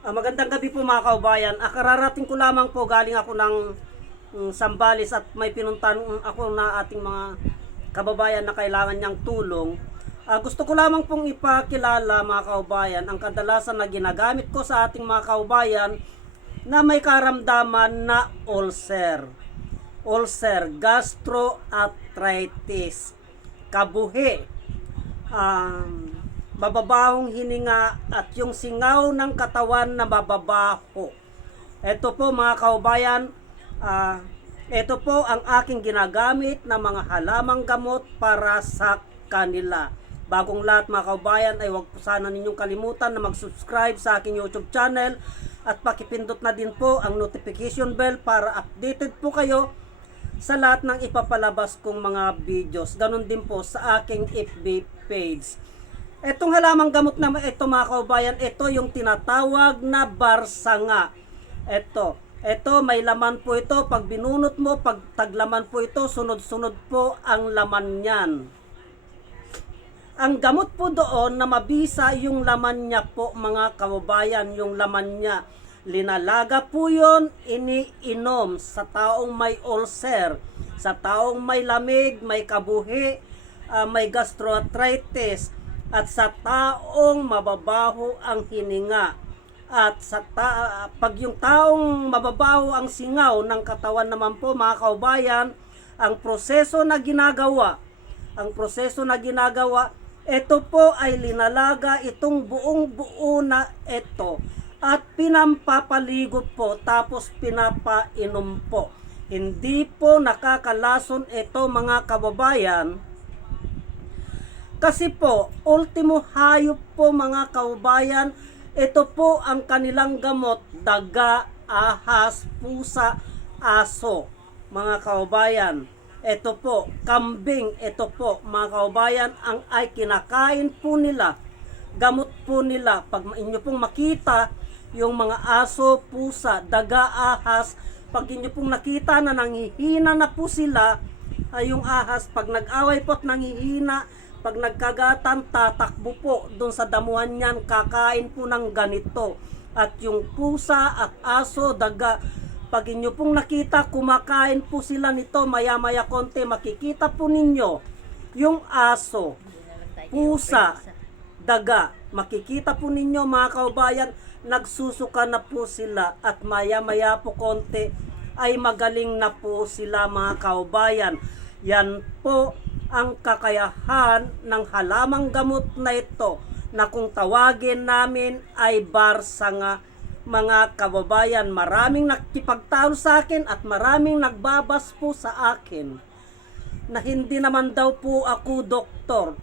Ah, magandang gabi po mga kaubayan. Ah, kararating ko lamang po galing ako ng mm, Sambales at may pinuntan ako na ating mga kababayan na kailangan niyang tulong. Ah, gusto ko lamang pong ipakilala mga kaubayan ang kadalasan na ginagamit ko sa ating mga kaubayan na may karamdaman na ulcer. Ulcer, gastroarthritis, kabuhi, um, mababahong hininga at yung singaw ng katawan na mababaho. Ito po mga kaubayan, ah, ito po ang aking ginagamit na mga halamang gamot para sa kanila. Bagong lahat mga kaubayan ay huwag sana ninyong kalimutan na mag-subscribe sa aking YouTube channel at pakipindot na din po ang notification bell para updated po kayo sa lahat ng ipapalabas kong mga videos. Ganon din po sa aking FB page. Etong halamang gamot na ito mga kaubayan, ito yung tinatawag na barsanga. Ito, ito may laman po ito. Pag binunot mo, pag taglaman po ito, sunod-sunod po ang laman niyan. Ang gamot po doon na mabisa yung laman niya po mga kababayan, yung laman niya. Linalaga po yon iniinom sa taong may ulcer, sa taong may lamig, may kabuhi, ah, may gastroarthritis, at sa taong mababaho ang hininga. At sa ta- pag yung taong mababaho ang singaw ng katawan naman po mga kaubayan, ang proseso na ginagawa, ang proseso na ginagawa, ito po ay linalaga itong buong buo na ito at pinampapaligo po tapos pinapainom po. Hindi po nakakalason ito mga kababayan kasi po, ultimo hayop po mga kaubayan, ito po ang kanilang gamot, daga, ahas, pusa, aso. Mga kaubayan, ito po, kambing, ito po, mga kaubayan, ang ay kinakain po nila. Gamot po nila. Pag inyo pong makita, yung mga aso, pusa, daga, ahas, pag inyo pong nakita na nanghihina na po sila, ay yung ahas, pag nag-away po at nanghihina, pag nagkagatan, tatakbo po doon sa damuhan niyan, kakain po ng ganito. At yung pusa at aso, daga, pag inyo pong nakita, kumakain po sila nito, maya-maya konti, makikita po ninyo yung aso, pusa, daga. Makikita po ninyo mga kaubayan, nagsusuka na po sila at maya-maya po konti ay magaling na po sila mga kaubayan. Yan po ang kakayahan ng halamang gamot na ito na kung tawagin namin ay barsanga mga kababayan. Maraming nakipagtalo sa akin at maraming nagbabas po sa akin na hindi naman daw po ako doktor.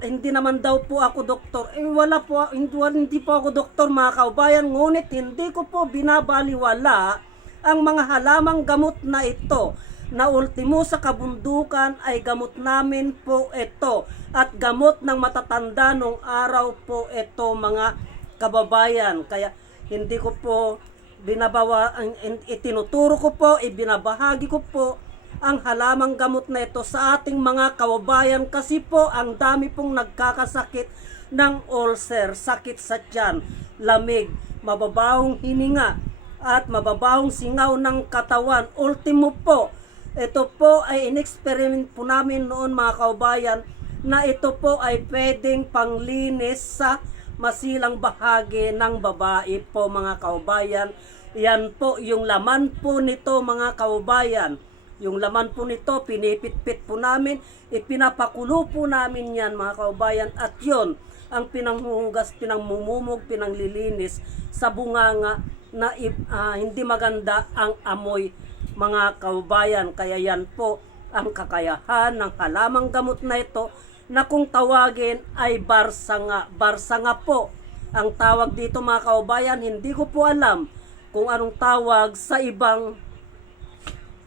Hindi naman daw po ako doktor. Eh wala po, hindi, hindi po ako doktor mga kaubayan. Ngunit hindi ko po binabaliwala ang mga halamang gamot na ito na ultimo sa kabundukan ay gamot namin po ito at gamot ng matatanda nung araw po ito mga kababayan. Kaya hindi ko po binabawa, itinuturo ko po, ibinabahagi ko po ang halamang gamot na ito sa ating mga kababayan kasi po ang dami pong nagkakasakit ng ulcer, sakit sa tiyan, lamig, mababahong hininga, at mababahong singaw ng katawan. Ultimo po, ito po ay in-experiment po namin noon mga kaubayan na ito po ay pwedeng panglinis sa masilang bahagi ng babae po mga kaubayan. Yan po yung laman po nito mga kaubayan. Yung laman po nito, pinipit-pit po namin, ipinapakulo po namin yan mga kaubayan at yon ang pinanghuhugas, pinangmumumog, pinanglilinis sa bunganga na ah, hindi maganda ang amoy mga kaubayan. Kaya yan po ang kakayahan ng halamang gamot na ito na kung tawagin ay barsanga. Barsanga po ang tawag dito mga kaubayan. Hindi ko po alam kung anong tawag sa ibang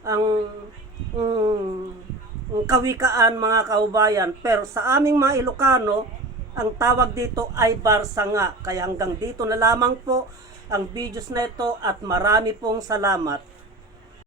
ang mm, ang kawikaan mga kaubayan. Pero sa aming mga Ilocano, ang tawag dito ay barsanga. Kaya hanggang dito na lamang po ang videos na ito at marami pong salamat.